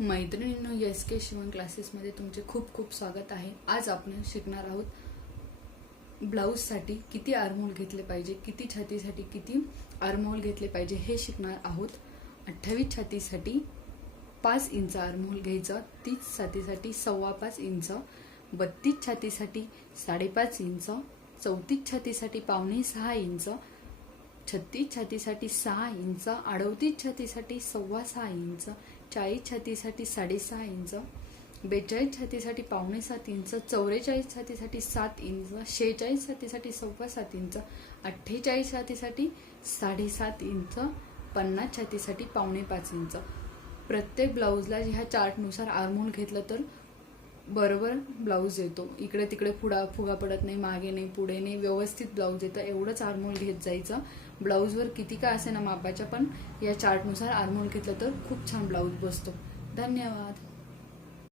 मैत्रिणींनो, SK शिवण क्लासेसमध्ये तुमचे खूप खूप स्वागत आहे। आज आपण शिकणार आहोत ब्लाऊजसाठी किती आर्महोल घेतले पाहिजे, किती छातीसाठी किती आर्महोल घेतले पाहिजे हे शिकणार आहोत। 28 छातीसाठी 5 इंच आर्महोल घ्यायचा, 30 छातीसाठी 5.25 inch, 32 छातीसाठी 5.5 inch, 34 छातीसाठी 5.25 inch, 36 छातीसाठी 6 inch, 38 छातीसाठी 6.25 inch, 40 छातीसाठी 6.5 inch, 42 छातीसाठी 5.7 inch, 44 छातीसाठी 7 inch, 46 छातीसाठी 7.25 inch, 48 छातीसाठी 7.5 inch, 50 छातीसाठी 5.25 inch. प्रत्येक ब्लाऊजला ह्या चार्टनुसार आर्महोल घेतलं तर बरोबर ब्लाऊज येतो। इकडे तिकडे फुगा पडत नाही, मागे नाही, पुढे नाही, व्यवस्थित ब्लाऊज येतं। एवढंच आर्महोल घेत जायचं। ब्लाऊजवर किती का असे ना मापाच्या, पण या चार्टनुसार आर्महोल घेतलं तर खूप छान ब्लाऊज बसतो। धन्यवाद।